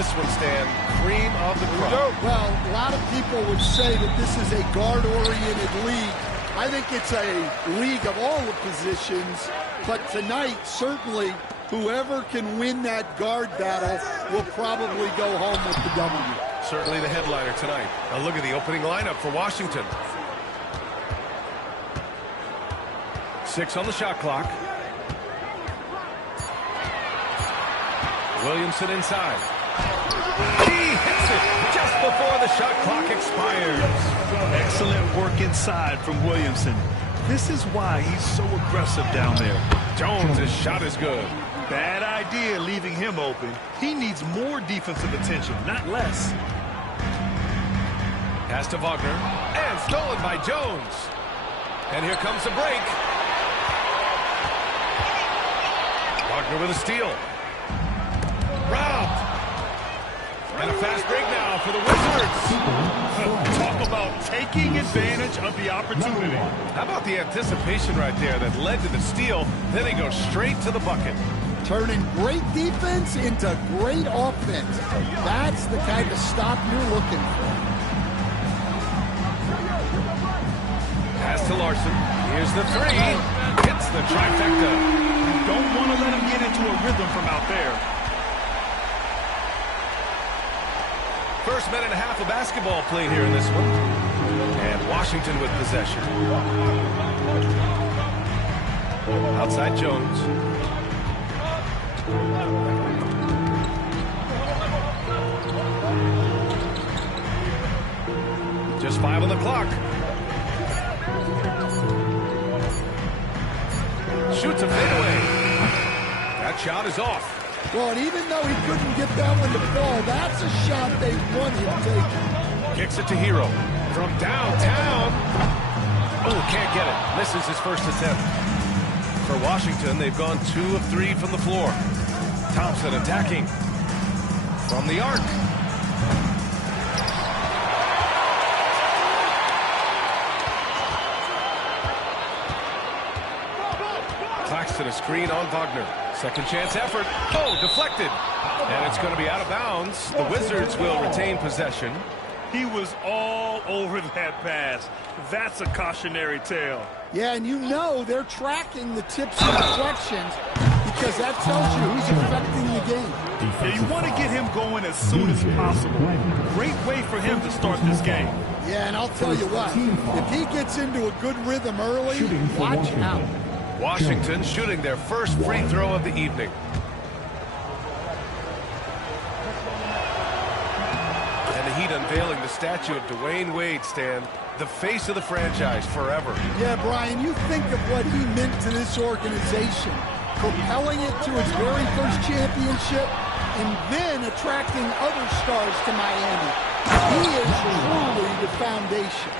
this one, Stan, cream of the crop. Well, a lot of people would say that this is a guard-oriented league. I think it's a league of all the positions, but tonight, certainly, whoever can win that guard battle will probably go home with the W. Certainly the headliner tonight. Now look at the opening lineup for Washington. 6 on the shot clock. Williamson inside. He hits it just before the shot clock expires. Excellent work inside from Williamson. This is why he's so aggressive down there. Jones' shot is good. Bad idea leaving him open. He needs more defensive attention, not less. Pass to Wagner. And stolen by Jones. And here comes the break. Wagner with a steal. Robbed. And a fast break now for the Wizards. Talk about taking advantage of the opportunity. How about the anticipation right there that led to the steal? Then he goes straight to the bucket. Turning great defense into great offense. That's the kind of stop you're looking for. Pass to Larson. Here's the three. Hits the trifecta. You don't want to let him get into a rhythm from out there. First minute and a half of basketball played here in this one. And Washington with possession. Outside Jones. Just 5 on the clock. Shoots a fadeaway. That shot is off. Well, and even though he couldn't get that one to fall, that's a shot they want him taking. Kicks it to Hero. From downtown. Oh, can't get it. Misses his first attempt. For Washington, they've gone 2 of 3 from the floor. Thompson attacking. From the arc. Claxton a screen on Wagner. Second chance effort. Oh, deflected. And it's going to be out of bounds. The Wizards will retain possession. He was all over that pass. That's a cautionary tale. Yeah, and you know they're tracking the tips and deflections because that tells you who's affecting the game. Yeah, you want to get him going as soon as possible. Great way for him to start this game. Yeah, and I'll tell you what, if he gets into a good rhythm early, watch out. Washington shooting their first free throw of the evening. And the Heat unveiling the statue of Dwayne Wade, Stan, the face of the franchise forever. Yeah, Brian, you think of what he meant to this organization, propelling it to its very first championship, and then attracting other stars to Miami. He is truly the foundation.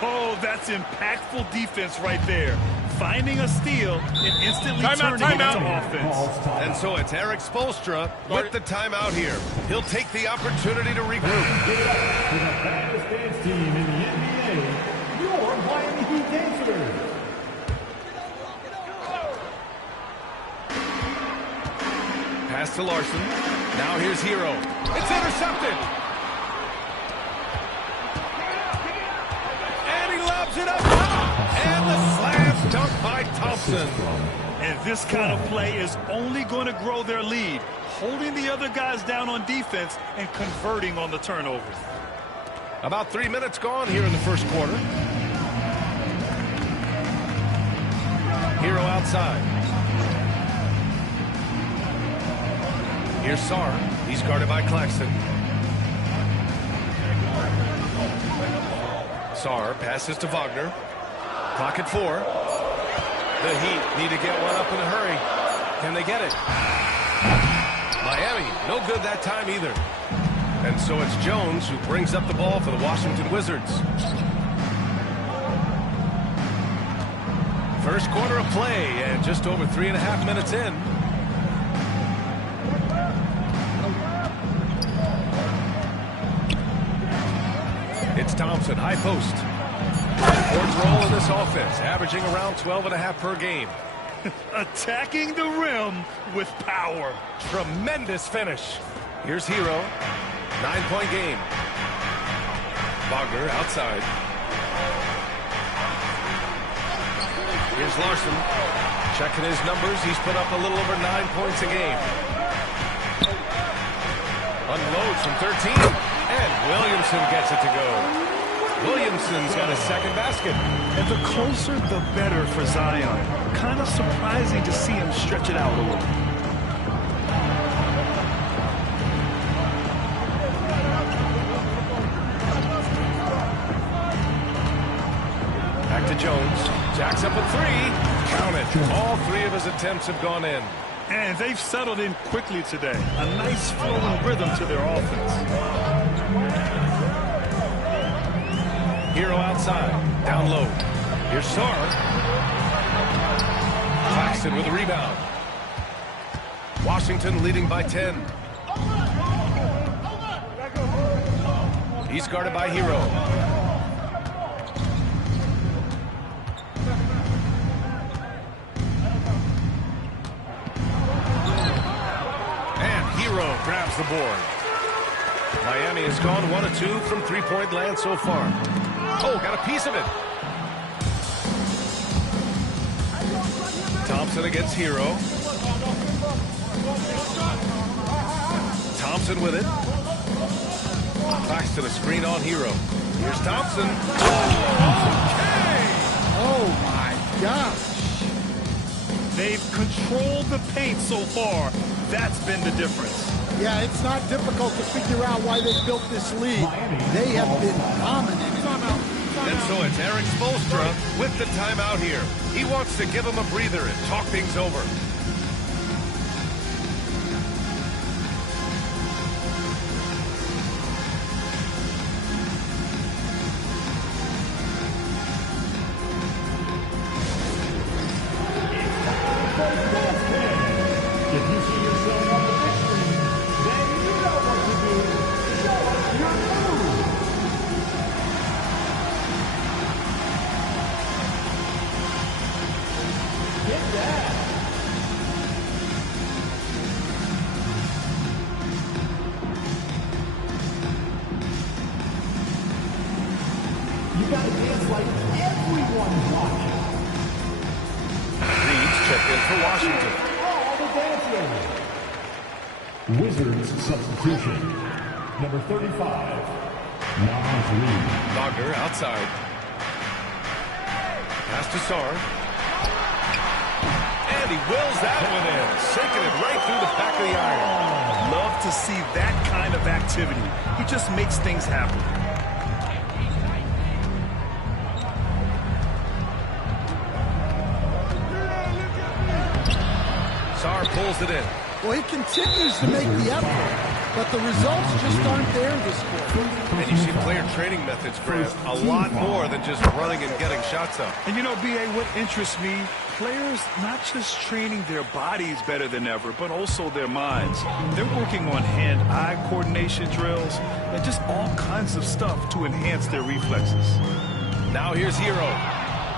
Oh, that's impactful defense right there. Finding a steal and instantly turning it into offense. And so it's Eric Spoelstra with the timeout here. He'll take the opportunity to regroup. For the fastest dance team in the NBA, your Miami Heat dancers. Pass to Larson. Now here's Hero. It's intercepted. And he lobs it up top. And the slam dunk by Thompson. And this kind of play is only going to grow their lead, holding the other guys down on defense and converting on the turnovers. About 3 minutes gone here in the first quarter. Hero outside. Here's Sarr. He's guarded by Claxton. Sarr passes to Wagner. Clock at 4. The Heat need to get one up in a hurry. Can they get it? Miami, no good that time either. And so it's Jones who brings up the ball for the Washington Wizards. First quarter of play and just over 3.5 minutes in. It's Thompson, high post. Ford's role in this offense, averaging around 12.5 per game. Attacking the rim with power. Tremendous finish. Here's Hero. 9-point game. Wagner outside. Here's Larson. Checking his numbers. He's put up a little over 9 points a game. Unloads from 13. And Williamson gets it to go. Williamson's got his second basket. And the closer, the better for Zion. Kind of surprising to see him stretch it out a little. Back to Jones. Jacks up a three. Count it. All three of his attempts have gone in. And they've settled in quickly today. A nice flowing rhythm to their offense. Hero outside. Down low. Here's Sarr. Claxton with a rebound. Washington leading by 10. He's guarded by Hero. Grabs the board. Miami has gone 1 of 2 from three-point land so far. Oh, got a piece of it. Thompson against Hero. Thompson with it. Claxton a screen on Hero. Here's Thompson. Okay! Oh, my gosh. They've controlled the paint so far. That's been the difference. Yeah, it's not difficult to figure out why they built this lead. They have been dominant. And so it's Eric Spoelstra with the timeout here. He wants to give him a breather and talk things over. Wizards substitution. Number 35, Wagner outside. Pass to Sarr. And he wills that one in. Sinking it right through the back of the iron. Love to see that kind of activity. He just makes things happen. Sarr pulls it in. Well, he continues to make the effort, but the results just aren't there this quarter. And you see player training methods, Grant, a lot more than just running and getting shots up. And you know, B.A., what interests me, players not just training their bodies better than ever, but also their minds. They're working on hand-eye coordination drills and just all kinds of stuff to enhance their reflexes. Now here's Hero.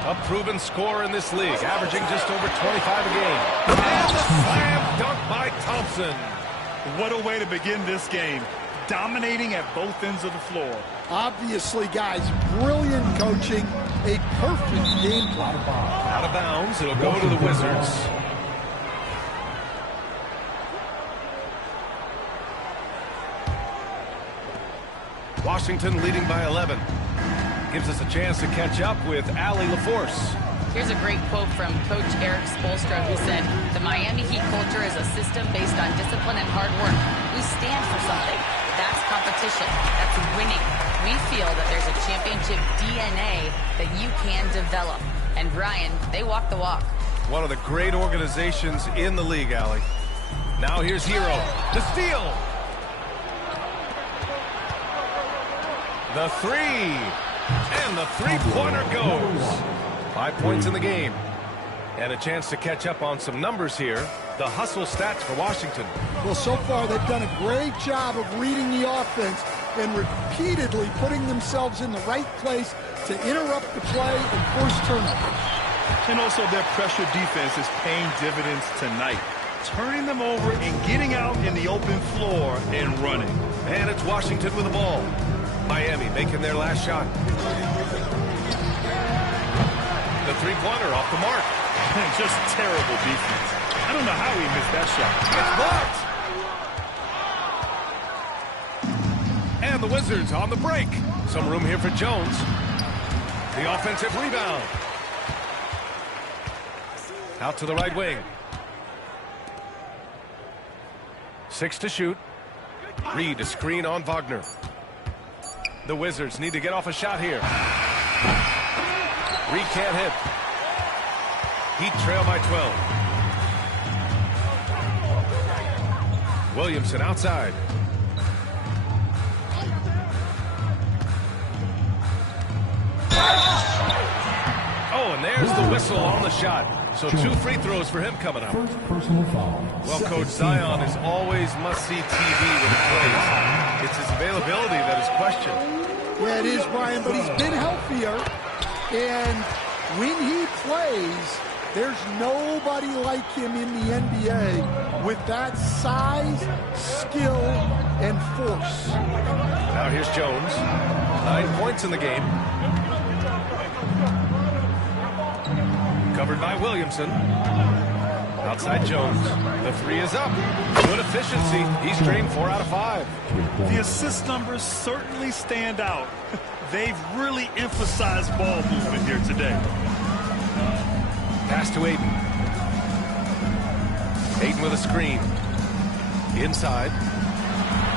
A proven scorer in this league, averaging just over 25 a game. And the slam dunk by Thompson. What a way to begin this game. Dominating at both ends of the floor. Obviously, guys, brilliant coaching. A perfect game plan. Out of bounds. It'll go to the Wizards. Washington leading by 11. Gives us a chance to catch up with Allie LaForce. Here's a great quote from Coach Eric Spoelstra, who said, "The Miami Heat culture is a system based on discipline and hard work. We stand for something. That's competition. That's winning. We feel that there's a championship DNA that you can develop." And Brian, they walk the walk. One of the great organizations in the league, Allie. Now here's Hero. The steal. The three. And the three-pointer goes. 5 points in the game. And a chance to catch up on some numbers here. The hustle stats for Washington. Well, so far they've done a great job of reading the offense and repeatedly putting themselves in the right place to interrupt the play and force turnovers. And also their pressure defense is paying dividends tonight. turning them over and getting out in the open floor and running. And it's Washington with the ball. Miami making their last shot. The three-pointer off the mark. Just terrible defense. I don't know how he missed that shot. It's blocked. And the Wizards on the break. Some room here for Jones. The offensive rebound. Out to the right wing. 6 to shoot. Reed a screen on Wagner. The Wizards need to get off a shot here. Reed can't hit. Heat trail by 12. Williamson outside. Oh, and there's the whistle on the shot. So 2 free throws for him coming up. Well, Coach, Zion is always must-see TV when he plays. It's his availability that is questioned. Yeah, it is, Brian, but he's been healthier. And when he plays, there's nobody like him in the NBA with that size, skill, and force. Now here's Jones. 9 points in the game. Covered by Williamson. Outside Jones. The 3 is up. Good efficiency. He's drained 4 out of 5. The assist numbers certainly stand out. They've really emphasized ball movement here today. Pass to Ayton. Ayton with a screen. Inside.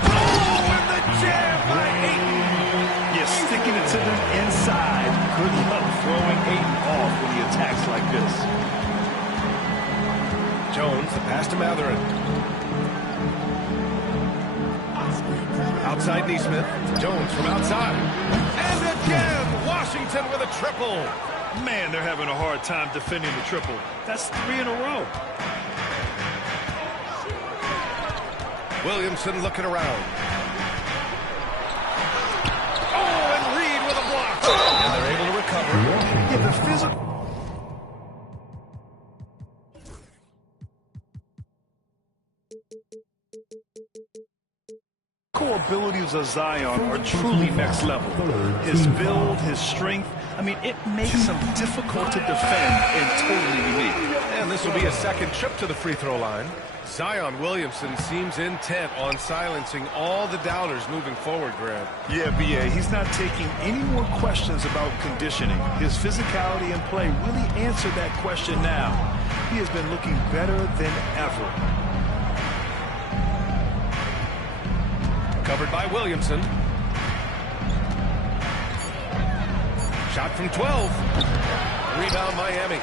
Oh, and the jam by Ayton. Yeah, sticking it to them inside. Good luck throwing Ayton off when he attacks like this. Jones, the pass to Matherin. Outside Neesmith. Jones from outside. And again, Washington with a triple. Man, they're having a hard time defending the triple. That's 3 in a row. Williamson looking around. Oh, and Reed with a block. And they're able to recover. Yeah, the physical. Abilities of Zion are truly next level. His build, his strength, I mean, it makes him difficult to defend and totally unique. And this will be a second trip to the free throw line. Zion Williamson seems intent on silencing all the doubters moving forward, Grant. Yeah, B.A., he's not taking any more questions about conditioning. His physicality and play really answered that question now. He has been looking better than ever. Covered by Williamson. Shot from 12. Rebound Miami.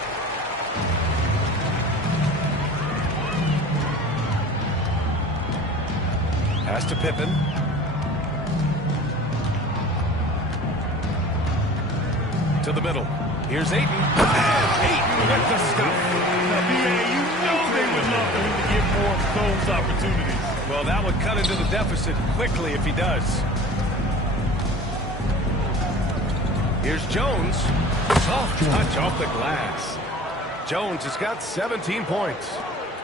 Pass to Pippen. To the middle. Here's Ayton. And Ayton with the stuff. Now, B.A., you know they would love for him to get more of those opportunities. Well, that would cut into the deficit quickly if he does. Here's Jones. Soft touch off the glass. Jones has got 17 points.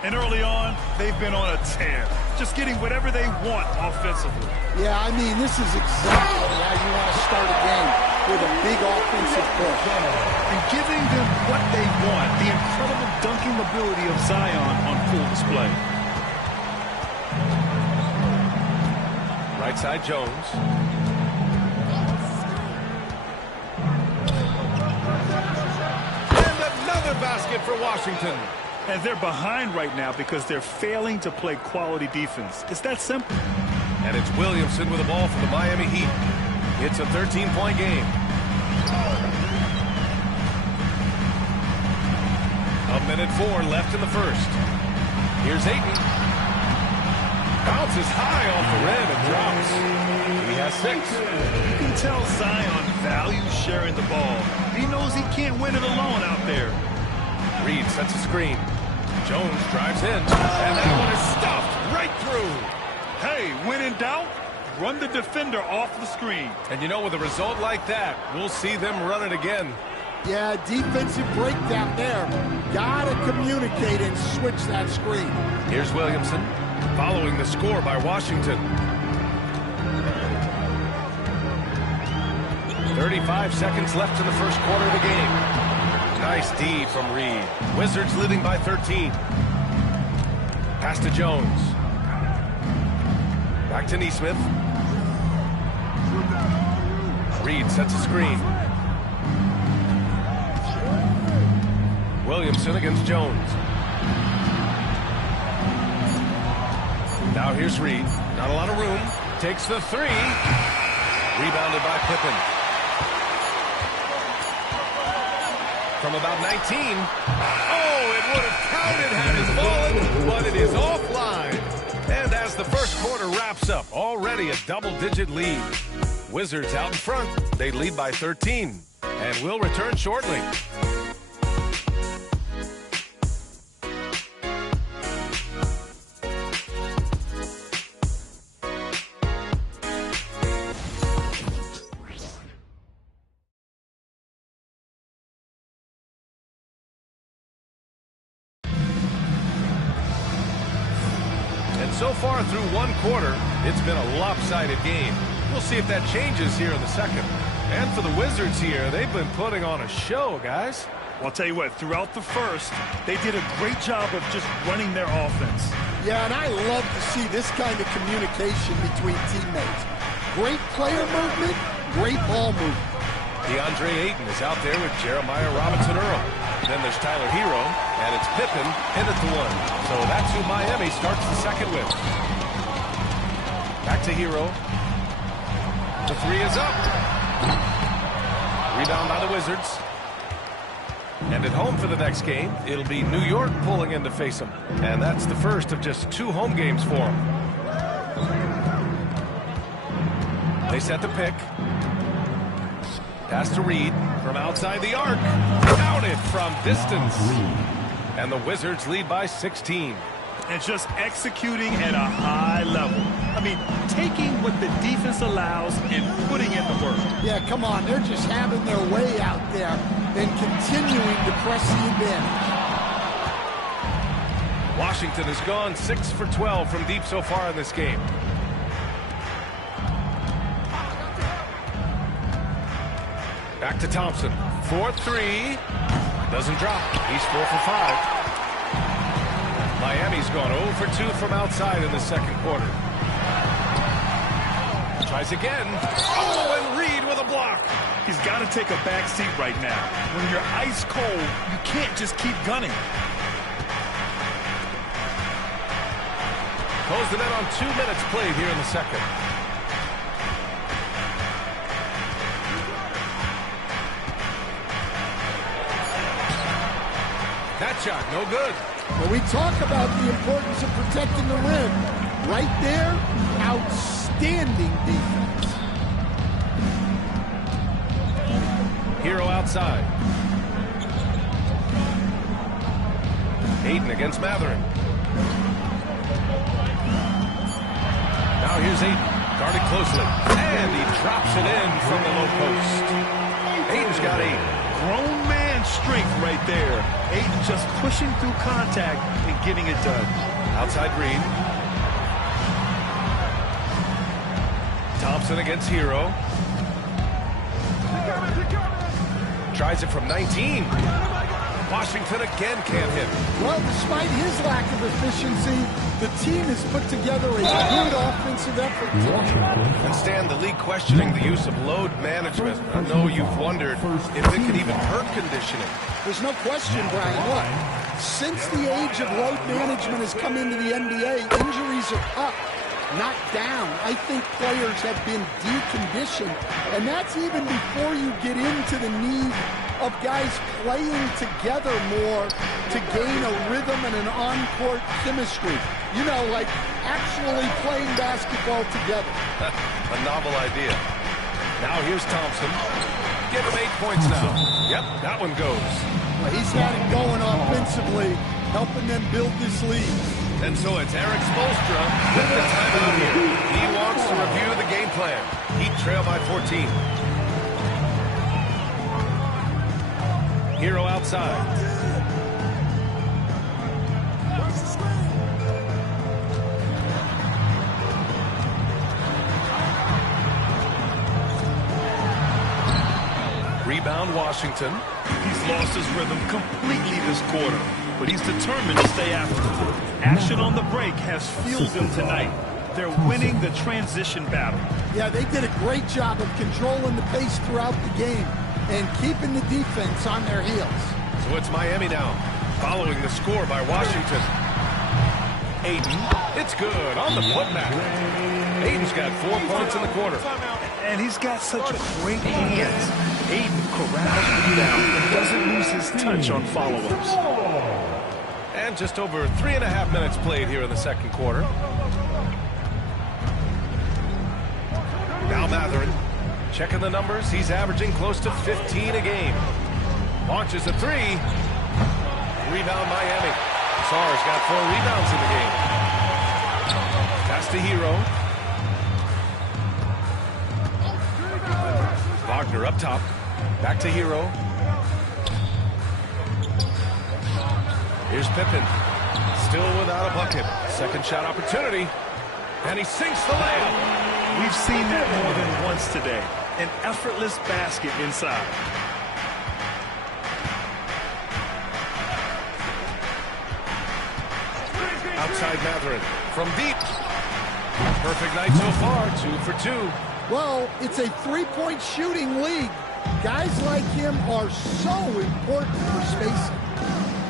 And early on, they've been on a tear. Just getting whatever they want offensively. Yeah, I mean, this is exactly how you want to start a game, with a big offensive push. And giving them what they want, the incredible dunking ability of Zion on full display. Right side Jones. And another basket for Washington. And they're behind right now because they're failing to play quality defense. It's that simple. And it's Williamson with the ball for the Miami Heat. It's a 13-point game. A minute 4 left in the first. Here's Ayton. Bounces high off the rim and drops. He has 6. You can tell Zion values sharing the ball. He knows he can't win it alone out there. Reed sets a screen. Jones drives in. And that one is stuffed right through. Hey, when in doubt, run the defender off the screen. And you know, with a result like that, we'll see them run it again. Yeah, defensive breakdown there. Gotta communicate and switch that screen. Here's Williamson, following the score by Washington. 35 seconds left in the first quarter of the game. Nice D from Reed. Wizards leading by 13. Pass to Jones. Back to Neesmith. Reed sets a screen. Williamson against Jones. Now here's Reed. Not a lot of room. Takes the three. Rebounded by Pippen. From about 19. Oh, it would have counted had it fallen, but it is offline. And as the first quarter wraps up, already a double-digit lead. Wizards out in front. They lead by 13. And will return shortly. So far through one quarter, it's been a lopsided game. We'll see if that changes here in the second. And for the Wizards here, they've been putting on a show, guys. Well, I'll tell you what, throughout the first, they did a great job of just running their offense. Yeah, and I love to see this kind of communication between teammates. Great player movement, great ball movement. DeAndre Ayton is out there with Jeremiah Robinson-Earl. Then there's Tyler Hero, and it's Pippen hit at the one. So that's who Miami starts the second with. Back to Hero. The three is up. Rebound by the Wizards. And at home for the next game, it'll be New York pulling in to face them. And that's the first of just 2 home games for them. They set the pick. Pass to Reed from outside the arc. Counted from distance. And the Wizards lead by 16. And just executing at a high level. I mean, taking what the defense allows and putting in the work. Yeah, come on. They're just having their way out there and continuing to press the advantage. Washington has gone 6 for 12 from deep so far in this game. Back to Thompson. 4-3. Doesn't drop. He's 4 for 5. Miami's gone 0 for 2 from outside in the second quarter. Tries again. Oh, and Reed with a block. He's got to take a back seat right now. When you're ice cold, you can't just keep gunning. Closing in on 2 minutes played here in the second. That shot, no good. When we talk about the importance of protecting the rim, right there, outstanding defense. Hero outside. Ayton against Matherin. Now here's Ayton, guarded closely. And he drops it in from the low post. Ayton's got 8. Grown man strength right there. Ayton just pushing through contact and getting it done. Outside Reed. Thompson against Hero. Tries it from 19. Washington again can't hit. Well, despite his lack of efficiency, the team has put together a good offensive effort tonight. And Stan, the league questioning the use of load management. I know you've wondered if it could even hurt conditioning. There's no question, Brian. Look, since the age of load management has come into the NBA, injuries are up, not down. I think players have been deconditioned, and that's even before you get into the need of guys playing together more to gain a rhythm and an on-court chemistry. You know, like actually playing basketball together. A novel idea. Now here's Thompson. Give him 8 points now. Yep, that one goes. Well, he's had it going offensively, helping them build this lead. And so it's Eric Spoelstra with the timeout here. He wants to review the game plan. Heat trail by 14. Hero outside. Rebound, Washington. He's lost his rhythm completely this quarter, but he's determined to stay after it. Action on the break has fueled him tonight. They're winning the transition battle. Yeah, they did a great job of controlling the pace throughout the game and keeping the defense on their heels. So it's Miami now, following the score by Washington. Ayton, it's good on the putback. Ayton's got 4 points in the quarter. And he's got such great hands. Ayton corrals the rebound and doesn't lose his touch on follow-ups. And just over 3.5 minutes played here in the second quarter. Now Matherin, checking the numbers. He's averaging close to 15 a game. Launches a three. Rebound Miami. Sarr's got 4 rebounds in the game. Pass to Hero. Wagner up top. Back to Hero. Here's Pippen. Still without a bucket. Second shot opportunity. And he sinks the layup. We've seen that more than once today. An effortless basket inside. Outside Matherin from deep. Perfect night so far, 2 for 2. Well, it's a three-point shooting league. Guys like him are so important for spacing.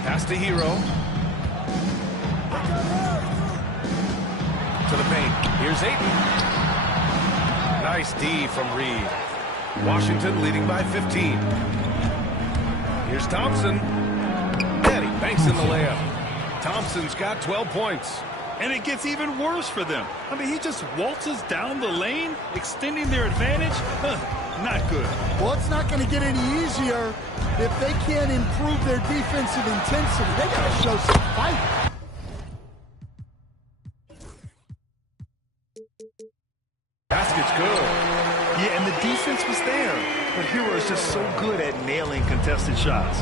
Pass to Hero. To the paint. Here's Ayton. Nice D from Reed. Washington leading by 15. Here's Thompson. And he banks in the layup. Thompson's got 12 points. And it gets even worse for them. I mean, he just waltzes down the lane, extending their advantage. Not good. Well, it's not going to get any easier if they can't improve their defensive intensity. They got to show some fight. Basket's good. Yeah, and the defense was there. But Hero is just so good at nailing contested shots.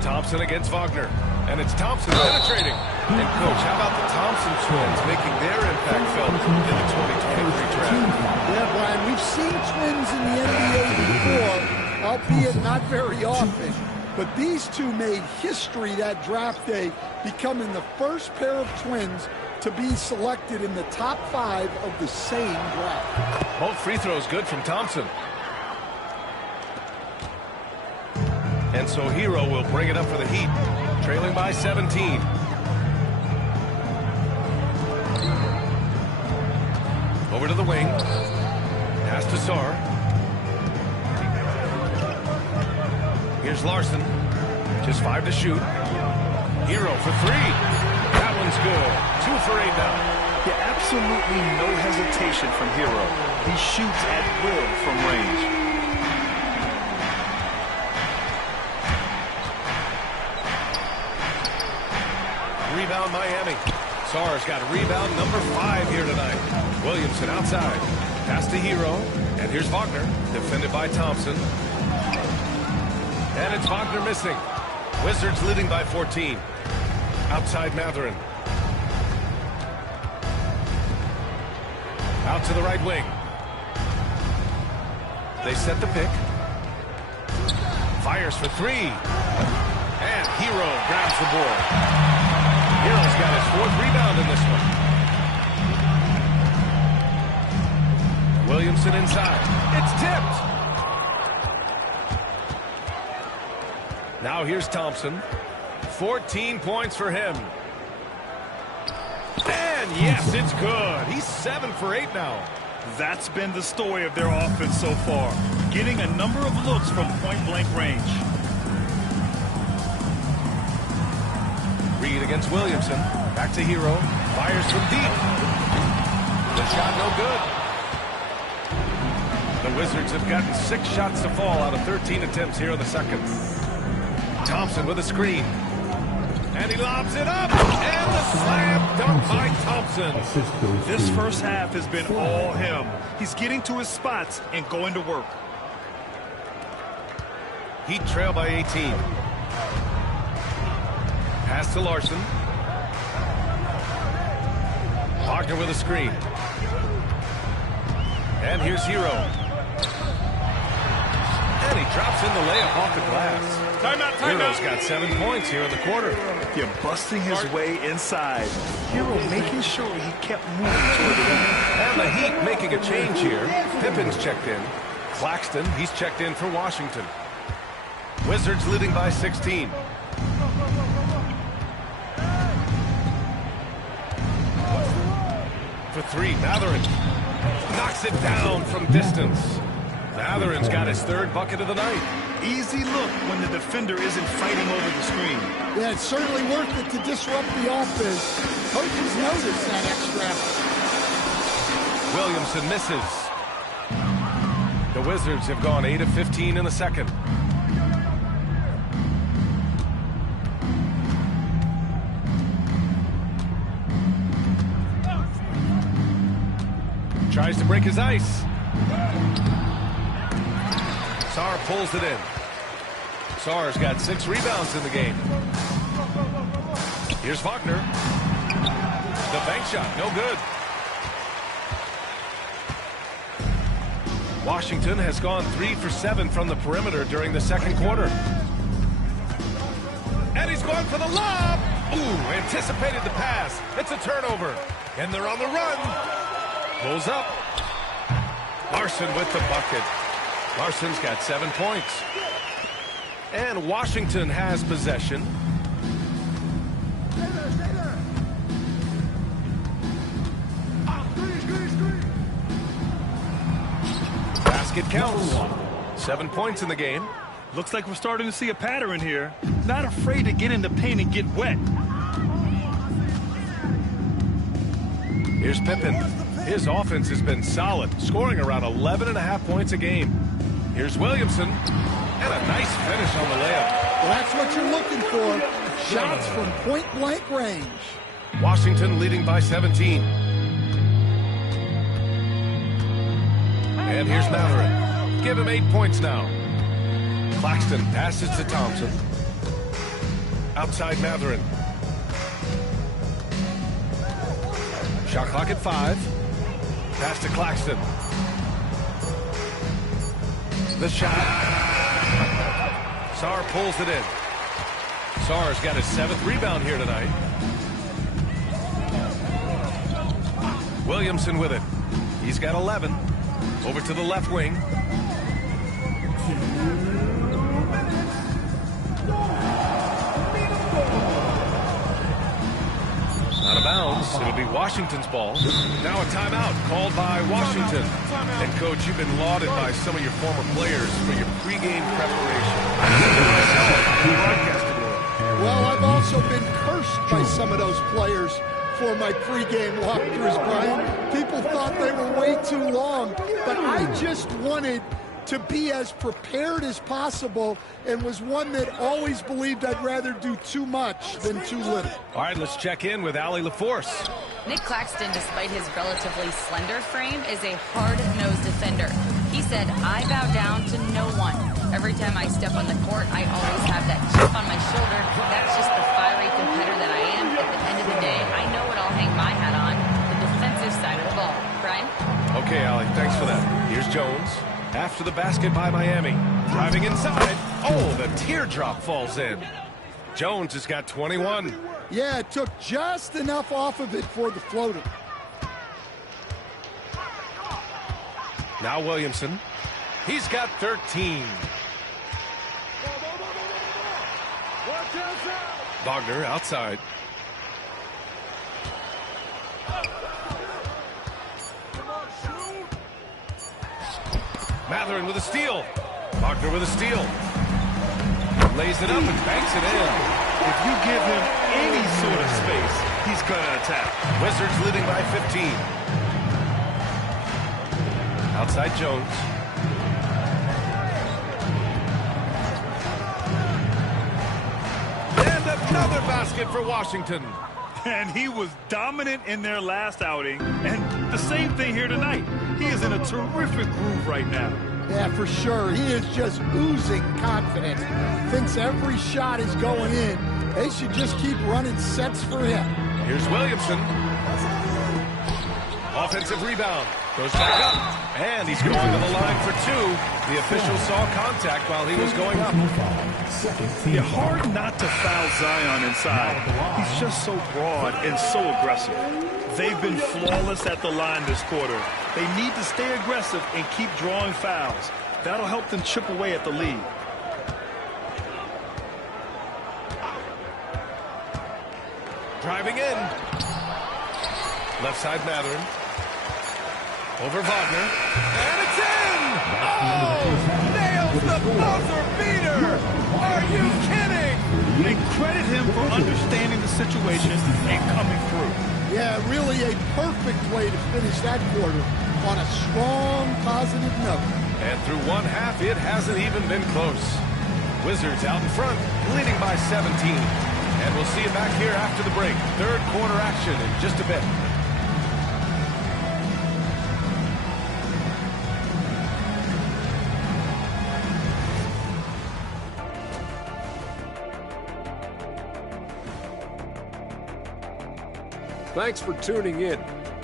Thompson against Wagner. And it's Thompson penetrating. And, Coach, how about the Thompson twins making their impact felt in the 2023 draft? Yeah, Brian, we've seen twins in the NBA before, albeit not very often. But these two made history that draft day, becoming the first pair of twins to be selected in the top 5 of the same draft. Both free throws good from Thompson. And so Hero will bring it up for the Heat, trailing by 17. Over to the wing. Pass to Sarr. Here's Larson. Just 5 to shoot. Hero for 3. That one's good. 2 for 8 now. Yeah, absolutely no hesitation from Hero. He shoots at will from range. Rebound Miami. Sarr's got rebound number 5 here tonight. Williamson outside. Pass to Hero. And here's Wagner. Defended by Thompson. And it's Wagner missing. Wizards leading by 14. Outside Matherin. Out to the right wing. They set the pick. Fires for 3. And Hero grabs the board. Hero's got his 4th rebound in this one. Williamson inside. It's tipped. Now here's Thompson. 14 points for him. And yes, it's good. He's 7 for 8 now. That's been the story of their offense so far. Getting a number of looks from point-blank range. Reed against Williamson. Back to Hero. Fires from deep. The shot no good. The Wizards have gotten 6 shots to fall out of 13 attempts here in the second. Thompson with a screen. And he lobs it up. And the slam dunk by Thompson. This first half has been all him. He's getting to his spots and going to work. Heat trail by 18. Pass to Larson. Wagner with a screen. And here's Hero. And he drops in the layup off the glass. Timeout. Hero's got 7 points here in the quarter. Yeah, busting his way inside. Hero making sure he kept moving toward the rim. And the Heat making a change here. Pippen's checked in. Claxton, he's checked in for Washington. Wizards leading by 16. For three, Matherin knocks it down from distance. Matherin's got his third bucket of the night. Easy look when the defender isn't fighting over the screen. Yeah, it's certainly worth it to disrupt the offense. Coaches notice that extra effort. Williamson misses. The Wizards have gone 8 of 15 in the second. Tries to break his ice. Sarr pulls it in. Sarr's got 6 rebounds in the game. Here's Wagner. The bank shot, no good. Washington has gone 3 for 7 from the perimeter during the second quarter. And he's going for the lob. Ooh, anticipated the pass. It's a turnover. And they're on the run. Pulls up. Larson with the bucket. Larson's got 7 points. And Washington has possession. Basket counts. 7 points in the game. Looks like we're starting to see a pattern here. Not afraid to get in the paint and get wet. Here's Pippen. His offense has been solid, scoring around 11.5 points a game. Here's Williamson, and a nice finish on the layup. Well, that's what you're looking for. Shots from point-blank range. Washington leading by 17. And here's Matherin. Give him 8 points now. Claxton passes to Thompson. Outside Matherin. Shot clock at 5. Pass to Claxton. The shot. Sarr pulls it in. Sarr's got his 7th rebound here tonight. Williamson with it. He's got 11. Over to the left wing. Out of bounds. It'll be Washington's ball. Now a timeout called by Washington. And, Coach, you've been lauded by some of your former players for your pregame preparation. Well, I've also been cursed by some of those players for my pregame walkthroughs, Brian. People thought they were way too long, but I just wanted to be as prepared as possible and was one that always believed I'd rather do too much than too little. All right, let's check in with Allie LaForce. Nick Claxton, despite his relatively slender frame, is a hard-nosed defender. He said, "I bow down to no one. Every time I step on the court, I always have that chip on my shoulder. That's just the fiery competitor that I am. At the end of the day, I know what I'll hang my hat on, the defensive side of the ball." Brian? Okay, Allie, thanks for that. Here's Jones. After the basket by Miami. Driving inside. Oh, the teardrop falls in. Jones has got 21. Yeah, it took just enough off of it for the floater. Now Williamson. He's got 13. Wagner outside. Matherin with a steal. Wagner with a steal. Lays it up and banks it in. If you give him any sort of space, he's going to attack. Wizards leading by 15. Outside Jones. And another basket for Washington. And he was dominant in their last outing. And the same thing here tonight. He is in a terrific groove right now. Yeah, for sure. He is just oozing confidence. Thinks every shot is going in. They should just keep running sets for him. Here's Williamson. Offensive rebound. Goes back up. And he's going to the line for two. The official saw contact while he was going up. Yeah, hard not to foul Zion inside. He's just so broad and so aggressive. They've been flawless at the line this quarter. They need to stay aggressive and keep drawing fouls. That'll help them chip away at the lead. Driving in. Left side Matherin. Over Wagner. And it's in! Oh! Nails the buzzer beater! Are you kidding? They credit him for understanding the situation and coming through. Yeah, really a perfect way to finish that quarter on a strong, positive note. And through one half, it hasn't even been close. Wizards out in front, leading by 17. And we'll see you back here after the break. Third quarter action in just a bit. Thanks for tuning in.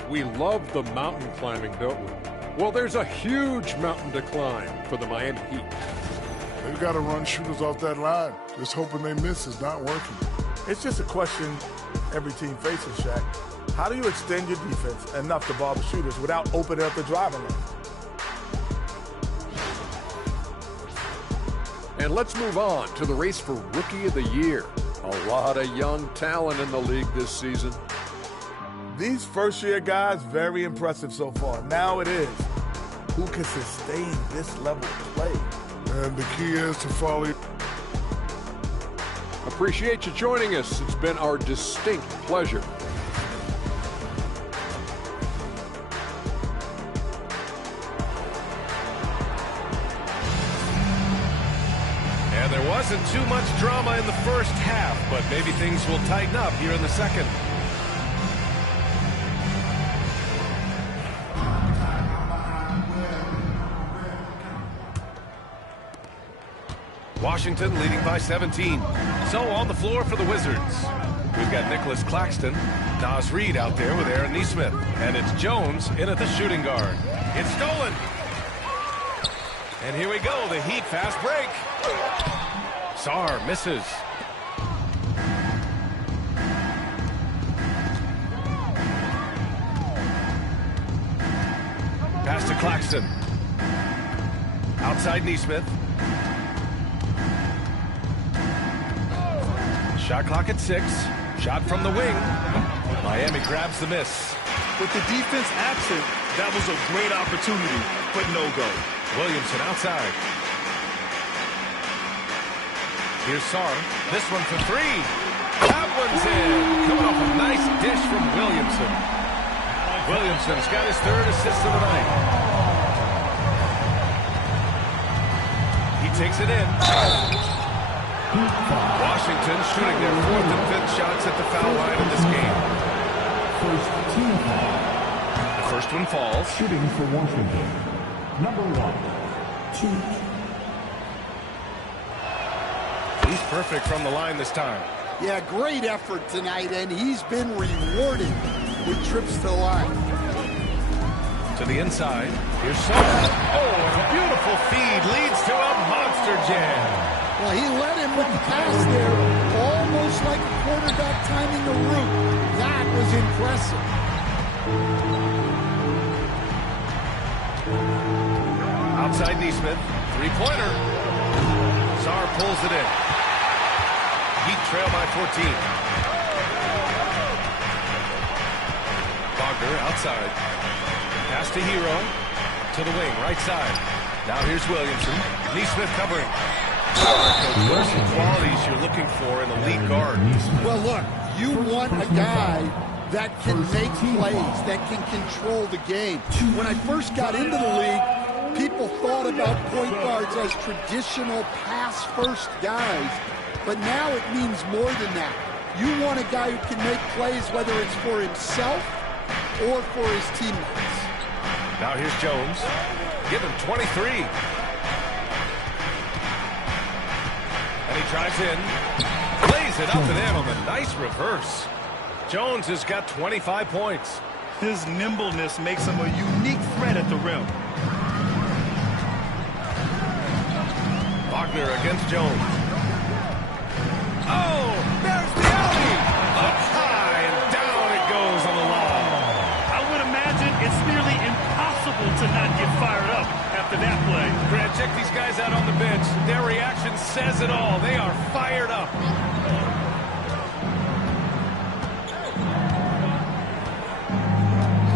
We love the mountain climbing, don't we? Well, there's a huge mountain to climb for the Miami Heat. They've got to run shooters off that line. Just hoping they miss is not working. It's just a question every team faces, Shaq. How do you extend your defense enough to bother shooters without opening up the driving lane? And let's move on to the race for Rookie of the Year. A lot of young talent in the league this season. These first-year guys, very impressive so far. Now it is, who can sustain this level of play? And the key is to follow. Appreciate you joining us. It's been our distinct pleasure. And there wasn't too much drama in the first half, but maybe things will tighten up here in the second. Washington leading by 17. So on the floor for the Wizards, we've got Nicholas Claxton, Naz Reid out there with Aaron Nesmith, and it's Jones in at the shooting guard. It's stolen. And here we go, the Heat fast break. Sarr misses. Pass to Claxton. Outside Nesmith. Shot clock at 6. Shot from the wing. Miami grabs the miss. With the defense absent, that was a great opportunity, but no go. Williamson outside. Here's Sarr. This one for 3. That one's in. Coming off a nice dish from Williamson. Williamson's got his third assist of the night. He takes it in. Washington shooting their 4th and 5th shots at the foul line in this game. First team foul. The first one falls. Shooting for Washington. Number 1, 2. He's perfect from the line this time. Yeah, great effort tonight, and he's been rewarded with trips to the line. To the inside. Here's Sarr. Oh, and a beautiful feed leads to a monster jam. Well, he led him with the pass there, almost like a quarterback timing the route. That was impressive. Outside Nesmith, 3-pointer. Sarr pulls it in. Heat trail by 14. Wagner outside. Pass to Hero. To the wing, right side. Now here's Williamson. Nesmith covering. Those are some qualities you're looking for in a lead guard. Well, look, you want a guy that can make plays, that can control the game. When I first got into the league, people thought about point guards as traditional pass-first guys. But now it means more than that. You want a guy who can make plays, whether it's for himself or for his teammates. Now here's Jones. Give him 23. And he drives in. Lays it up and in on the nice reverse. Jones has got 25 points. His nimbleness makes him a unique threat at the rim. Wagner against Jones. Oh, there's the alley. Up high and down it goes on the line. I would imagine it's nearly impossible to not get fired up after that play. Grant, check these guys out on the bench. Their reaction says it all. They are fired up.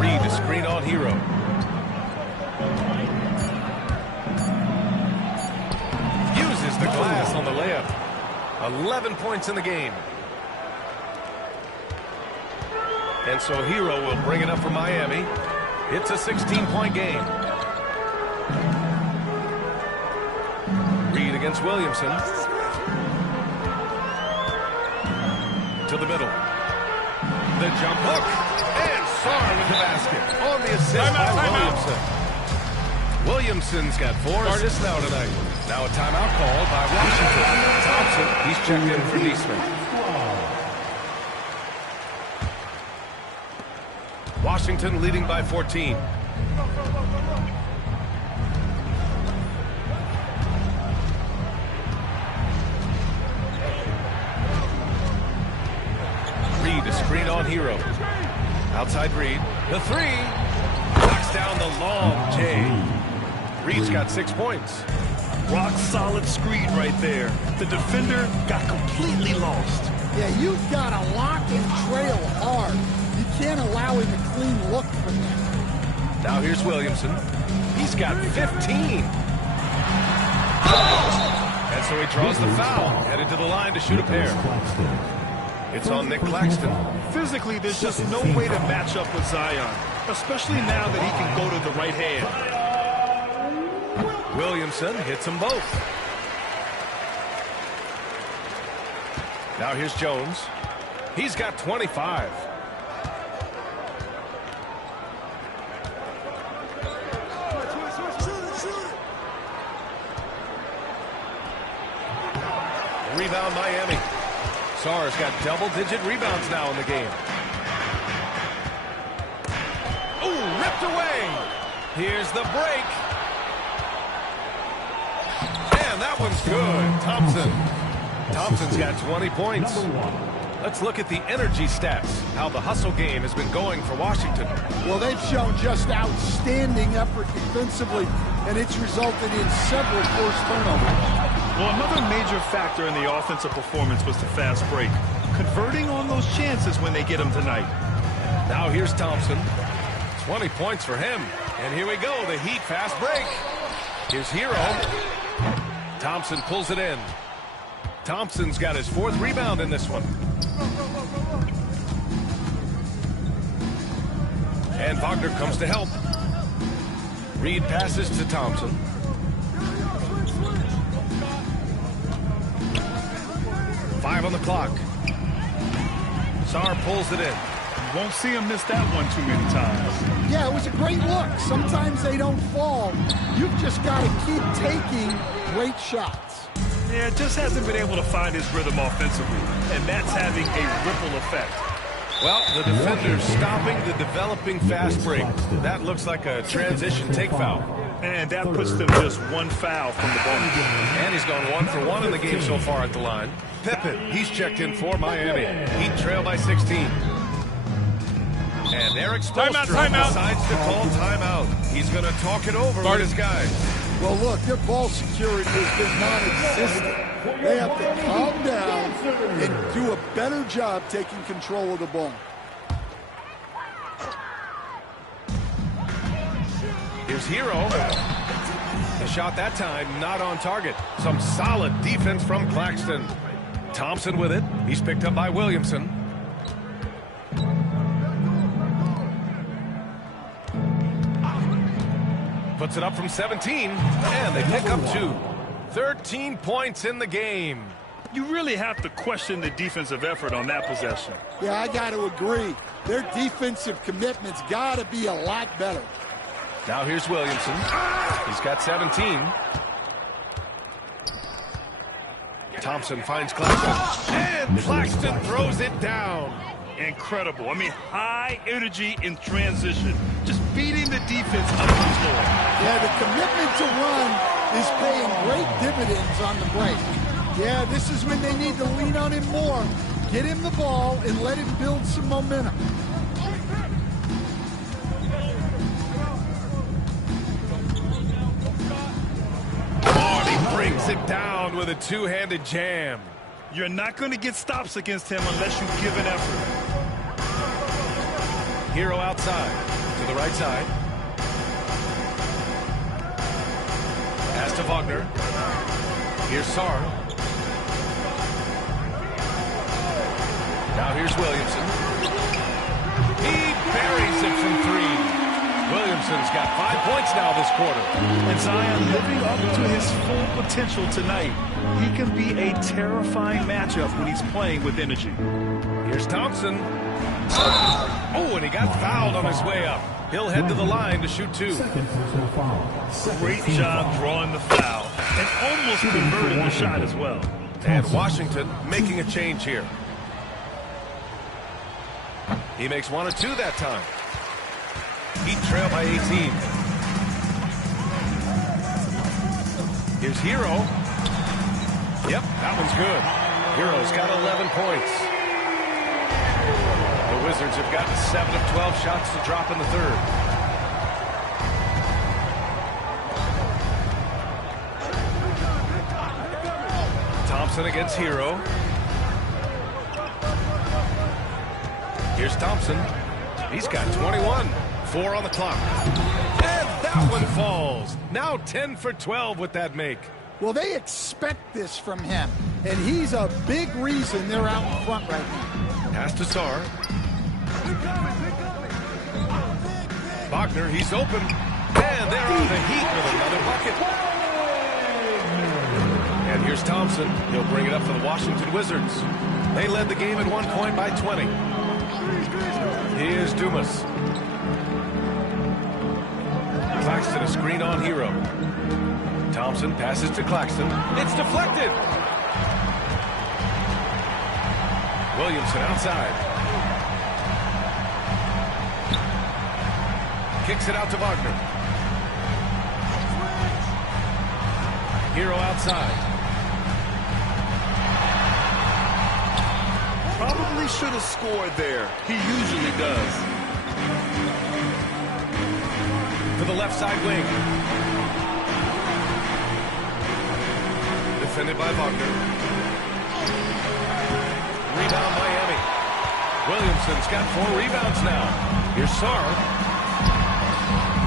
Reed, a screen on Hero. Uses the glass on the layup. 11 points in the game. And so Hero will bring it up for Miami. It's a 16-point game. Reed against Williamson. To the middle. The jump hook. And Sarr with the basket. On the assist by Williamson. Williamson's got 4 assists now tonight. Now a timeout called by Washington. Thompson, he's checked in for Neesmith. Washington leading by 14. Reed, a screen on Hero. Outside Reed. The 3. Knocks down the long J. Reed's got 6 points. Rock solid screen right there. The defender got completely lost. Yeah, you've got to lock and trail hard. You can't allow him a clean look from that. Now here's Williamson. He's got 15. And so he draws the foul. Headed to the line to shoot a pair. It's on Nick Claxton. Physically, there's just no way to match up with Zion, especially now that he can go to the right hand. Williamson hits them both. Now here's Jones. He's got 25. Rebound Miami. Sarr's got double-digit rebounds now in the game. Ooh, ripped away. Here's the break. And that one's good. Thompson's got 20 points. Let's look at the energy stats, how the hustle game has been going for Washington. Well, they've shown just outstanding effort defensively, and it's resulted in several forced turnovers. Well, another major factor in the offensive performance was the fast break. Converting on those chances when they get them tonight. Now here's Thompson. 20 points for him. And here we go, the Heat fast break. Here's Hero. Thompson pulls it in. Thompson's got his 4th rebound in this one. And Wagner comes to help. Reed passes to Thompson. Five on the clock. Sarr pulls it in. Won't see him miss that one too many times. Yeah, it was a great look. Sometimes they don't fall. You've just got to keep taking great shots. Yeah, just hasn't been able to find his rhythm offensively, and that's having a ripple effect. Well, the defender's stopping the developing fast break. That looks like a transition take foul. And that puts them just 1 foul from the bonus. And he's gone 1 for 1 in the game so far at the line. Pippen, he's checked in for Miami. Heat trail by 16. And Eric Spoelstra decides to call timeout. He's going to talk it over with his guys. Well, look, their ball security has been non-existent. They have to calm down and do a better job taking control of the ball. Here's Hero. The shot that time not on target. Some solid defense from Claxton. Thompson with it. He's picked up by Williamson. Puts it up from 17, and they pick up 2. 13 points in the game. You really have to question the defensive effort on that possession. Yeah, I got to agree. Their defensive commitment's got to be a lot better. Now here's Williamson. He's got 17. Thompson finds Claxton. And Claxton throws it down. Incredible. I mean, high energy in transition. Just beating the defense up the floor. Yeah, the commitment to run is paying great dividends on the break. Yeah, this is when they need to lean on him more. Get him the ball and let him build some momentum. Oh, and he brings it down with a two-handed jam. You're not going to get stops against him unless you give an effort. Hero outside to the right side. Pass to Wagner. Here's Sar. Now here's Williamson. He buries it from three. Williamson's got 5 points now this quarter. And Zion living up to his full potential tonight. He can be a terrifying matchup when he's playing with energy. Here's Thompson. Oh, and he got fouled on his way up. He'll head to the line to shoot two. Great job drawing the foul. And almost converted the shot as well. And Washington making a change here. He makes 1 or 2 that time. Heat trail by 18. Here's Hero. Yep, that one's good. Hero's got 11 points. The Wizards have gotten 7 of 12 shots to drop in the third. Thompson against Hero. Here's Thompson. He's got 21. 4 on the clock. And that one falls. Now 10 for 12 with that make. Well, they expect this from him, and he's a big reason they're out in front right now. Pass to Sar. Wagner, he's open. And they're on the Heat with another bucket. And here's Thompson. He'll bring it up for the Washington Wizards. They led the game at 1 point by 20. Here's Dumas. Claxton, a screen on Hero. Thompson passes to Claxton. It's deflected. Williamson outside. Kicks it out to Wagner. Hero outside. Probably should have scored there. He usually does. To the left side wing. Defended by Wagner. Rebound Miami. Williamson's got 4 rebounds now. Here's Sar.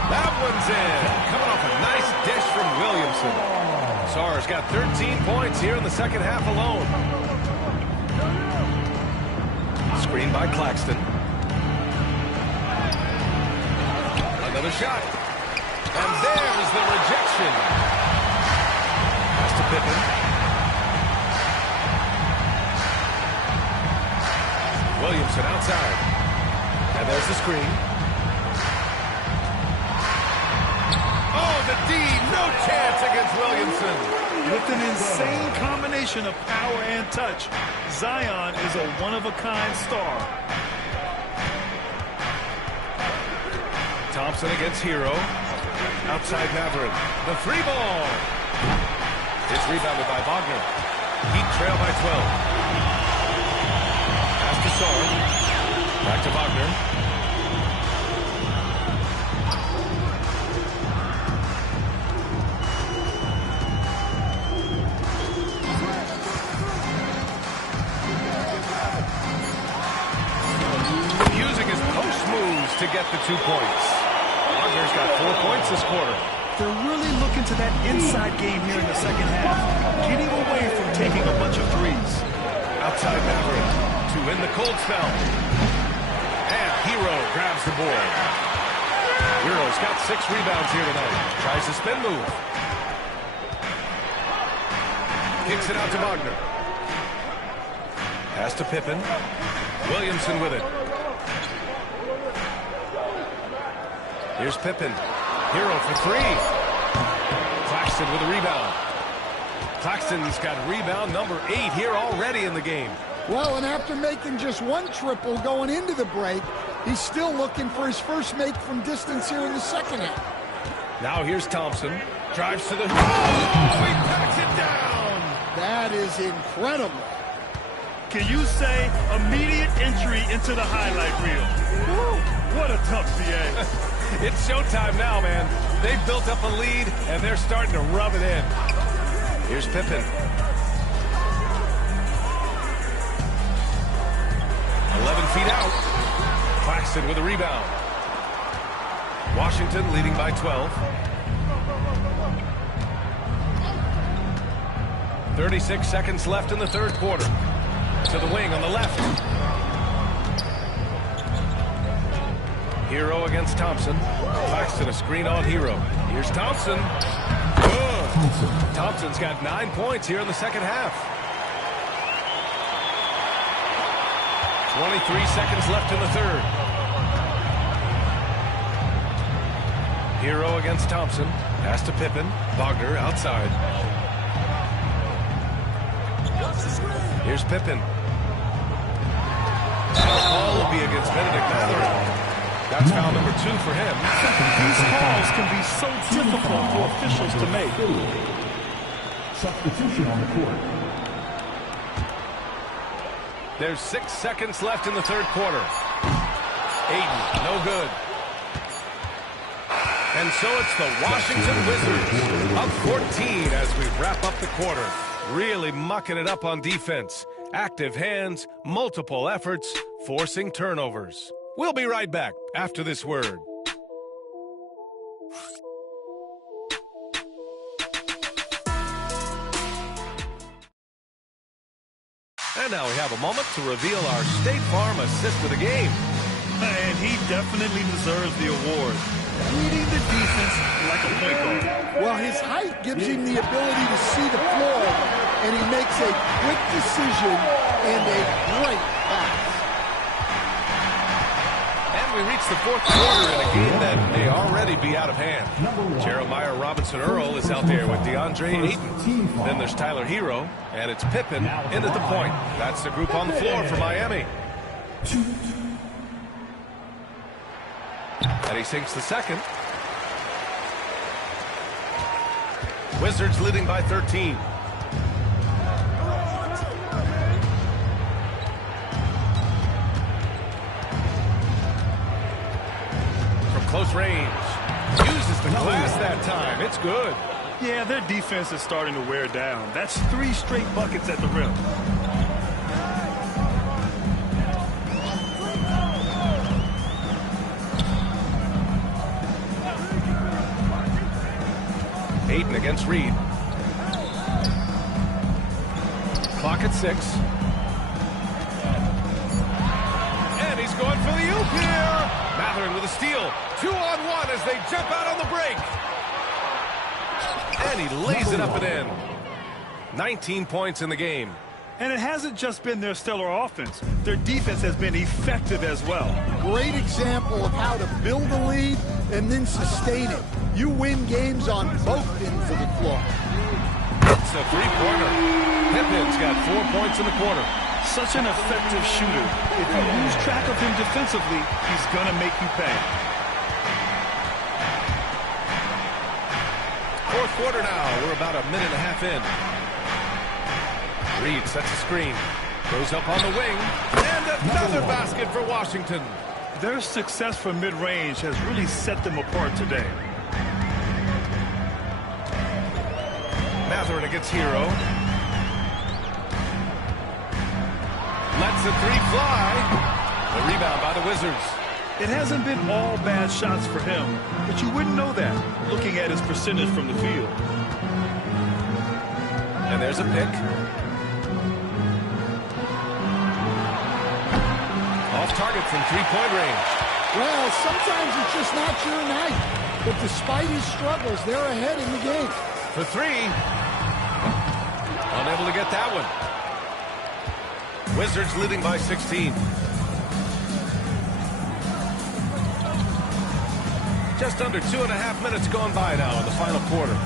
That one's in. Coming off a nice dish from Williamson. Sar's got 13 points here in the second half alone. Screen by Claxton. Another shot. And there's the rejection. Pass to Pippen. Williamson outside. And there's the screen. Oh, the D. No chance against Williamson. With an insane combination of power and touch, Zion is a one-of-a-kind star. Thompson against Hero. Outside Maverick. The free ball. It's rebounded by Wagner. Heat trail by 12. Pass to Sar. Back to Wagner. Using his post moves to get the 2 points. Wagner's got 4 points this quarter. They're really looking to that inside game here in the second half, getting away from taking a bunch of threes. Outside Maverick to win the cold spell. And Hero grabs the board. Hero's got 6 rebounds here tonight. Tries the spin move. Kicks it out to Wagner. Pass to Pippen. Williamson with it. Here's Pippen. Hero for 3. Claxton with a rebound. Claxton's got rebound number 8 here already in the game. Well, and after making just one triple going into the break, he's still looking for his first make from distance here in the second half. Now here's Thompson. Drives to the... Oh, he packs it down! That is incredible. Can you say immediate entry into the highlight reel? Woo, what a tough BA. It's showtime now, man. They've built up a lead, and they're starting to rub it in. Here's Pippen. 11 feet out. Claxton with a rebound. Washington leading by 12. 36 seconds left in the third quarter. To the wing on the left. Hero against Thompson. Claxton a screen on Hero. Here's Thompson. Good. Thompson's got 9 points here in the second half. 23 seconds left in the third. Hero against Thompson. Pass to Pippen. Wagner outside. Here's Pippen. Foul call will be against Benedict Mathurin. That's foul number 2 for him. These calls can be so difficult for officials to make. Substitution on the court. There's 6 seconds left in the third quarter. Aiden, no good. And so it's the Washington Wizards up 14 as we wrap up the quarter. Really mucking it up on defense. Active hands, multiple efforts, forcing turnovers. We'll be right back after this word. And now we have a moment to reveal our State Farm assist of the game. And he definitely deserves the award. Reading the defense like a point guard. Well, his height gives him the ability to see the floor, and he makes a quick decision and a great pass. And we reach the fourth quarter in a game that may already be out of hand. Jeremiah Robinson-Earl is out there with DeAndre Ayton. Then there's Tyler Hero, and it's Pippen in at the point. That's the group on the floor for Miami. And he sinks the second. Wizards leading by 13. From close range. Uses the glass that time. It's good. Yeah, their defense is starting to wear down. That's 3 straight buckets at the rim. Ayton against Reed. Clock at 6. And he's going for the oop here. Mathurin with a steal. 2-on-1 as they jump out on the break. And he lays it up and in. 19 points in the game. And it hasn't just been their stellar offense. Their defense has been effective as well. Great example of how to build a lead and then sustain it. You win games on both ends of the floor. It's a three-pointer. Pippen's got 4 points in the quarter. Such an effective shooter. If you lose track of him defensively, he's going to make you pay. Fourth quarter now. We're about a minute and a half in. Reed sets a screen. Goes up on the wing. And another basket for Washington. Their success from mid-range has really set them apart today. Mathurin against Hero. Lets the three fly. The rebound by the Wizards. It hasn't been all bad shots for him, but you wouldn't know that looking at his percentage from the field. And there's a pick. Off target from three-point range. Well, sometimes it's just not your night. But despite his struggles, they're ahead in the game. For 3. Unable to get that one. Wizards leading by 16. Just under 2.5 minutes gone by now in the final quarter.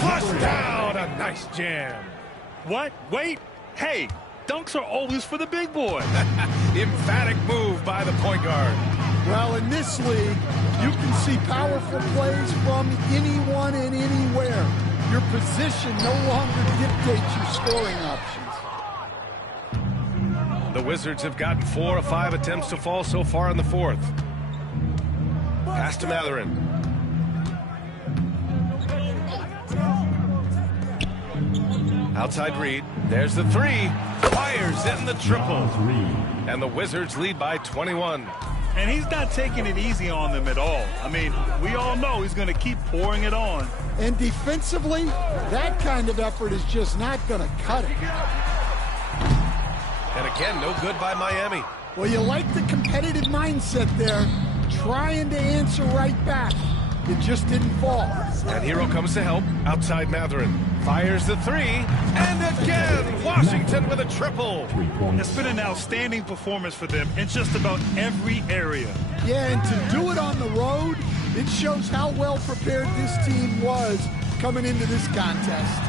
Flush down, a nice jam. What? Wait. Hey, dunks are always for the big boy. Emphatic move by the point guard. Well, in this league, you can see powerful plays from anyone and anywhere. Your position no longer dictates your scoring options. The Wizards have gotten 4 of 5 attempts to fall so far in the fourth. Pass to Matherin. Outside Reed. There's the three. Fires in the triple. And the Wizards lead by 21. And he's not taking it easy on them at all. I mean, we all know he's going to keep pouring it on. And defensively, that kind of effort is just not going to cut it. And again, no good by Miami. Well, you like the competitive mindset there, trying to answer right back. It just didn't fall. And Hero comes to help. Outside Matherin. Fires the three. And again, Washington with a triple. It's been an outstanding performance for them in just about every area. Yeah, and to do it on the road, it shows how well prepared this team was coming into this contest.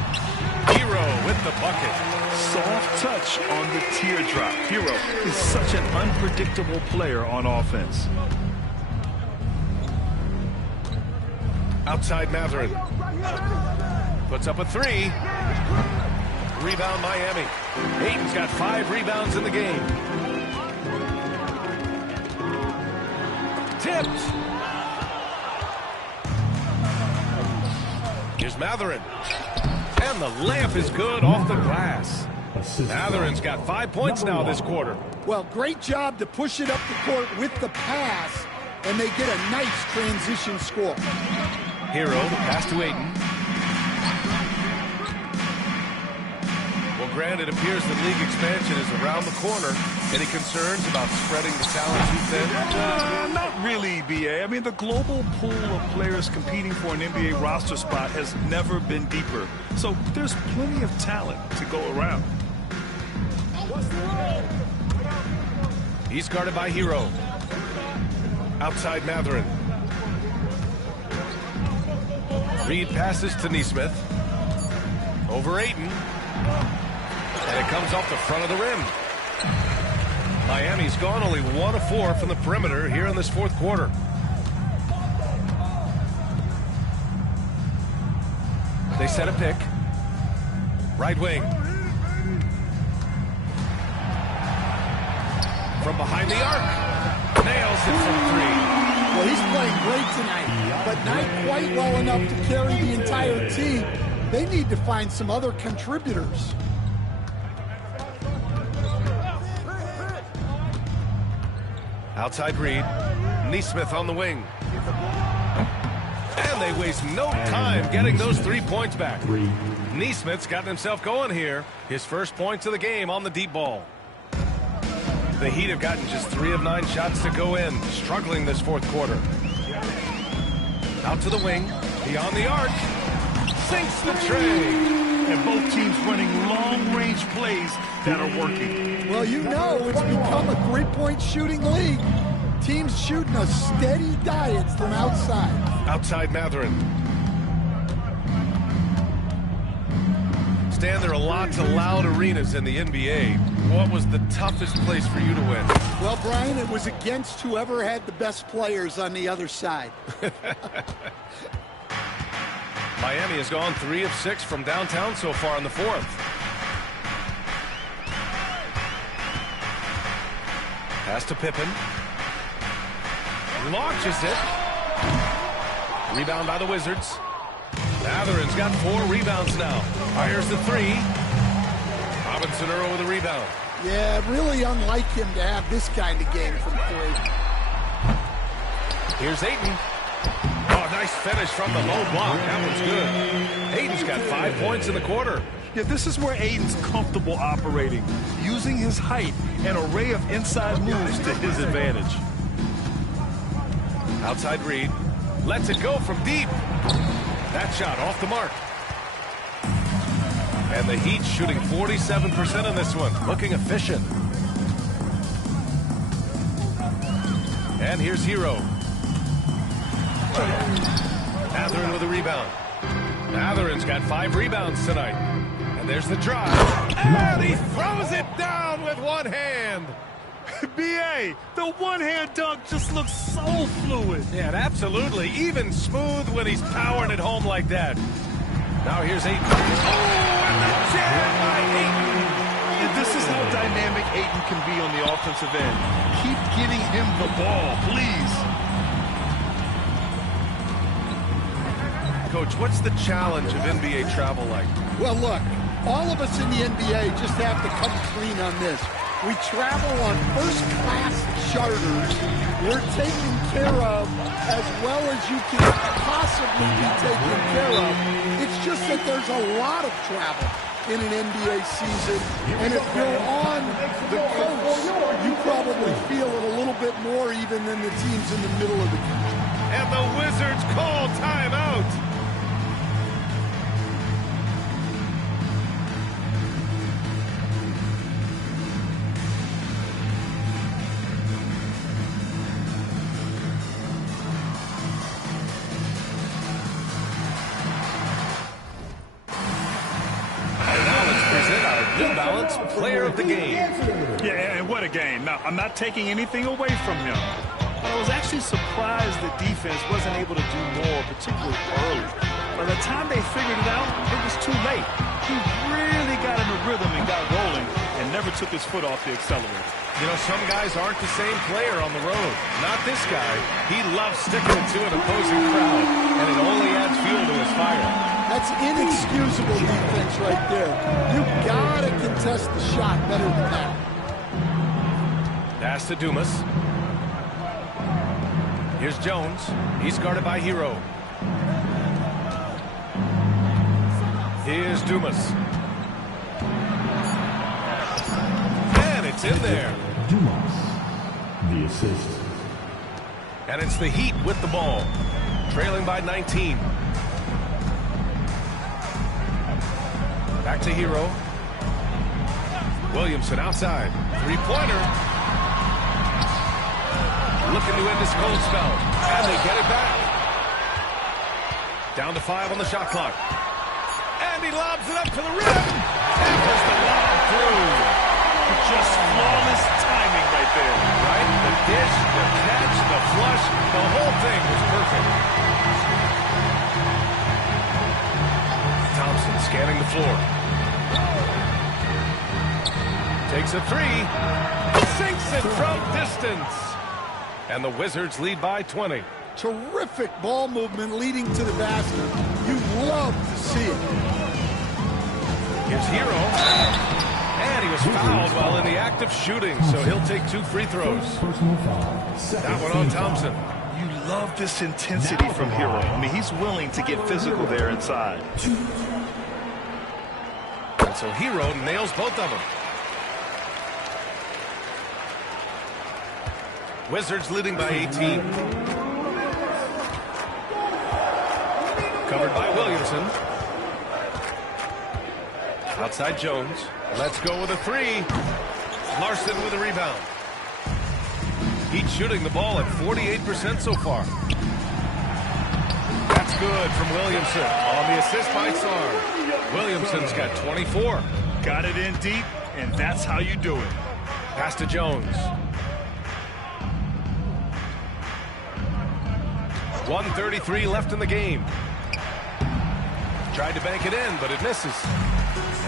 Hero with the bucket. Soft touch on the teardrop. Hero is such an unpredictable player on offense. Outside Matherin. Puts up a three. Rebound Miami. Ayton's got 5 rebounds in the game. Tipped. Here's Matherin. And the layup is good off the glass. Matherin's got 5 points now this quarter. Well, great job to push it up the court with the pass, and they get a nice transition score. Hero, pass to Ayton. Well, Grant, it appears the league expansion is around the corner. Any concerns about spreading the talent too thin? Not really, B.A. I mean, the global pool of players competing for an NBA roster spot has never been deeper. So there's plenty of talent to go around. He's guarded by Hero. Outside Matherin. Reed passes to Nesmith. Over Ayton. And it comes off the front of the rim. Miami's gone only 1 of 4 from the perimeter here in this fourth quarter. They set a pick. Right wing. From behind the arc. Nails it from 3. Well, he's playing great tonight, but not quite well enough to carry the entire team. They need to find some other contributors. Outside Reed. Nesmith on the wing. And they waste no time getting those 3 points back. Nesmith's gotten himself going here. His first points of the game on the deep ball. The Heat have gotten just 3 of 9 shots to go in, struggling this fourth quarter. Out to the wing, beyond the arc, sinks the tray. And both teams running long-range plays that are working. Well, you know it's become a three-point shooting league. Teams shooting a steady diet from outside. Outside Matherin. Stan, there are lots of loud arenas in the NBA. What was the toughest place for you to win? Well, Brian, it was against whoever had the best players on the other side. Miami has gone 3 of 6 from downtown so far in the fourth. Pass to Pippen. Launches it. Rebound by the Wizards. Matherin's got 4 rebounds now. Fires the 3. Robinson Earl with a rebound. Yeah, really unlike him to have this kind of game from 3. Here's Ayton. Oh, nice finish from the low block. That one's good. Ayton's got 5 points in the quarter. Yeah, this is where Ayton's comfortable operating, using his height and array of inside moves to his advantage. Outside Reed. Lets it go from deep. That shot off the mark. And the Heat shooting 47% in this one. Looking efficient. And here's Hero. Matherin with a rebound. Matherin's got 5 rebounds tonight. And there's the drive. And he throws it down with one hand. B.A., the one-hand dunk just looks so fluid. Yeah, absolutely. Even smooth when he's powering it home like that. Now here's Ayton. Oh, and the jam by Ayton. And this is how dynamic Ayton can be on the offensive end. Keep getting him the ball, please. Coach, what's the challenge of NBA travel like? Well, look, all of us in the NBA just have to come clean on this. We travel on first-class charters. We're taken care of as well as you can possibly be taken care of. It's just that there's a lot of travel in an NBA season, and if you're on the coast, you probably feel it a little bit more even than the teams in the middle of the country. And the Wizards call timeout. Player of the game. Yeah, and what a game. Now, I'm not taking anything away from him, but I was actually surprised the defense wasn't able to do more, particularly early. By the time they figured it out, it was too late. He really got in the rhythm and got rolling and never took his foot off the accelerator. You know, some guys aren't the same player on the road. Not this guy. He loves sticking it to an opposing crowd, and it only adds fuel to his fire. That's inexcusable defense right there. You gotta contest the shot better than that. Pass to Dumas. Here's Jones. He's guarded by Hero. Here's Dumas. And it's in there. Dumas, the assist. And it's the Heat with the ball. Trailing by 19. Back to Hero. Williamson outside. Three-pointer. Looking to end this cold spell. And they get it back. Down to 5 on the shot clock. And he lobs it up to the rim. And there's the lob through. Just flawless timing right there. Right? The dish, the catch, the flush, the whole thing was perfect. Thompson scanning the floor. Takes a 3. Sinks it from distance. And the Wizards lead by 20. Terrific ball movement leading to the basket. You love to see it. Here's Hero. And he was fouled while in the act of shooting, so he'll take 2 free throws. That one on Thompson. You love this intensity from Hero. I mean, he's willing to get physical there inside. And so Hero nails both of them. Wizards leading by 18. Covered by Williamson. Outside Jones. Let's go with a 3. Larson with a rebound. Heat shooting the ball at 48% so far. That's good from Williamson. On the assist by Sarr. Williamson's got 24. Got it in deep, and that's how you do it. Pass to Jones. 1:33 left in the game. Tried to bank it in, but it misses.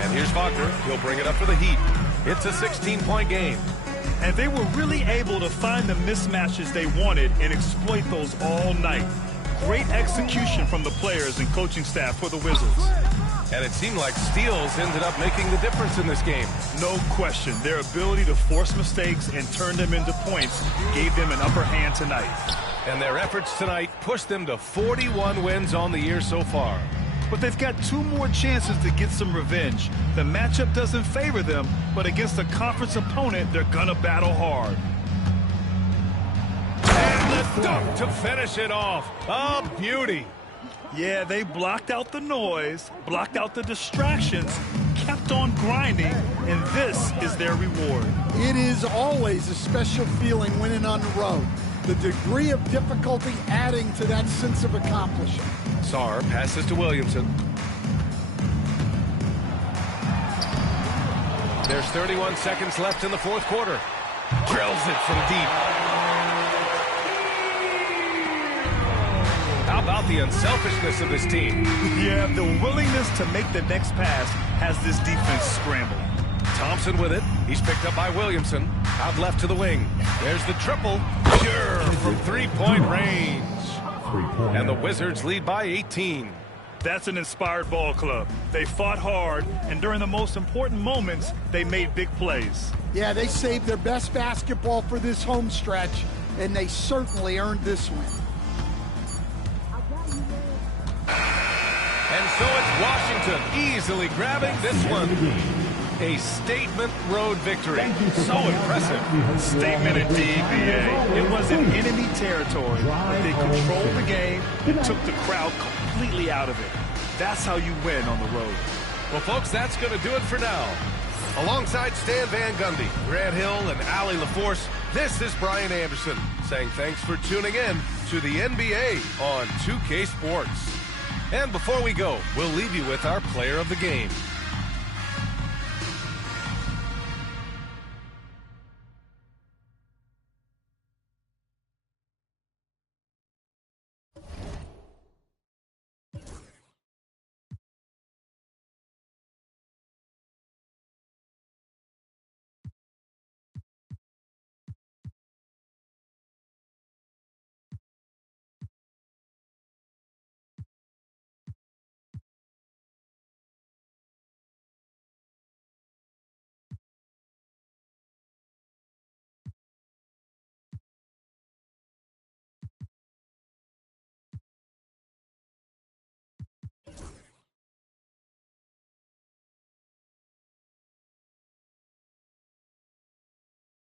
And here's Wagner. He'll bring it up for the Heat. It's a 16-point game. And they were really able to find the mismatches they wanted and exploit those all night. Great execution from the players and coaching staff for the Wizards. And it seemed like steals ended up making the difference in this game. No question. Their ability to force mistakes and turn them into points gave them an upper hand tonight. And their efforts tonight pushed them to 41 wins on the year so far. But they've got 2 more chances to get some revenge. The matchup doesn't favor them, but against a conference opponent, they're gonna battle hard. And the dunk to finish it off. A beauty. Yeah, they blocked out the noise, blocked out the distractions, kept on grinding, and this is their reward. It is always a special feeling winning on the road. The degree of difficulty adding to that sense of accomplishment. Sarr passes to Williamson. There's 31 seconds left in the fourth quarter. Drills it from deep. How about the unselfishness of this team? Yeah, the willingness to make the next pass has this defense scrambled. Thompson with it. He's picked up by Williamson. Out left to the wing. There's the triple. Sure, from three-point range. And the Wizards lead by 18. That's an inspired ball club. They fought hard, and during the most important moments, they made big plays. Yeah, they saved their best basketball for this home stretch, and they certainly earned this win. And so it's Washington easily grabbing this one. A statement road victory. So impressive. Statement indeed, BA. It was in enemy territory, but they controlled the game and took the crowd completely out of it. That's how you win on the road. Well, folks, that's going to do it for now. Alongside Stan Van Gundy, Grant Hill, and Allie LaForce, this is Brian Anderson saying thanks for tuning in to the NBA on 2K Sports. And before we go, we'll leave you with our player of the game.